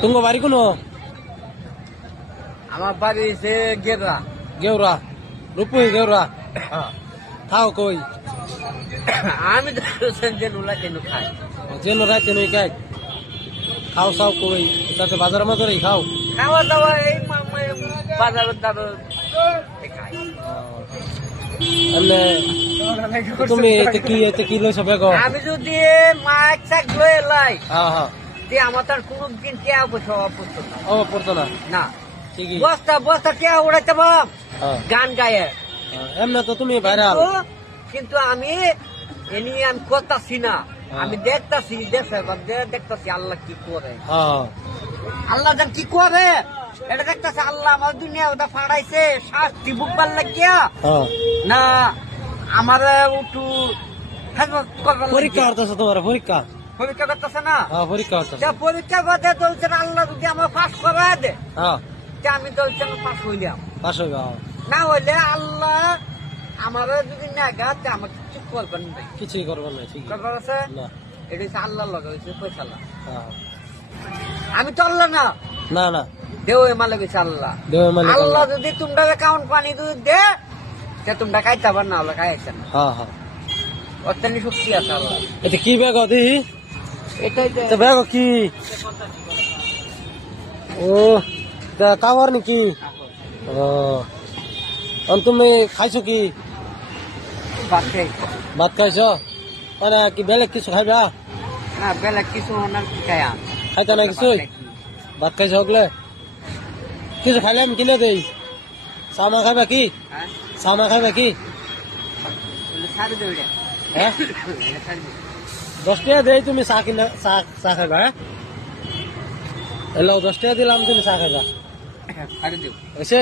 তোমার বাড়ি কোনো? আমার বাড়ি সে গেরা। গেউরা, রূপুই গেউরা। খাও কই? আমি তো জেনুলা কেন খাই। যেন রাতে নই খাই। খাও খাও কই? তাতে বাজার মাজারেই খাও। খাওয়া দাওয়া এই বাজারের দ্বারা খাই। তুমি এতে কি লইছো বেগো? আমি যদি মাছ চাক লয়ে লাই, হ্যাঁ হ্যাঁ। আমার তার কোনদিন টিয়া পড়তো না। ও পড়তো না? না, ঠিকই। বস্তা বস্তা টিয়া উড়াইতে বাপ গান গায়ে। এমনি তো তুমি ভাইরাল। কিন্তু আমি এনি আমি করতাছি না, আমি দেখতাছি দেখতাছি আল্লাহ কি করে। আল্লাহ যেন কি করে এটা দেখতাছে। আল্লাহ আমার দুনিয়া ওটা ফাড়াইছে শাস্তি বুকবার লাগিয়া না আমার একটু পরীক্ষা করতেছে তোমার? পরীক্ষা পরীক্ষা করতেছে না? পরীক্ষা করতেছে। পরীক্ষা করতে চলছে আল্লাহ যদি আমার পাস করা দে, আমি চলছে পাস হইলাম। পাস হইবা? না হইলে আল্লাহ আমার যদি না গাতে আমার কিছু করবেন না, কিছুই করবেন না। ঠিক করবার আছে না, এটা হচ্ছে আল্লাহ লগা হয়েছে পয়সা। আমি তো আল্লাহ না, না না দেও মালিক হয়েছে আল্লাহ। আল্লাহ যদি তোমরা কাউন্ট পানি যদি দে তোমরা খাইতে পার না, আল্লাহ খাইছে না। অত্যানি শক্তি আছে আল্লাহ। এটা কি ব্যাগ দিহি? এটাই ব্যাগ কি? ও কাবার নাকি? তুমি খাইছো কি? ভাত খাইছো? মানে কি বেলেগ কিছু খাইবা? না বেলেগ কিছু খাইতা না কিছুই? ভাত খাইছো হগলে? কিছু খাইলে আমি কিনে দেই। চামা খাইবা কি? চামা খাইবা কি? হ্যাঁ 10 টাকা দেই, তুমি চা কিনা চা খাইবা? হ্যালো 10 টাকা দিলাম, তুমি চা খাইবা? এসে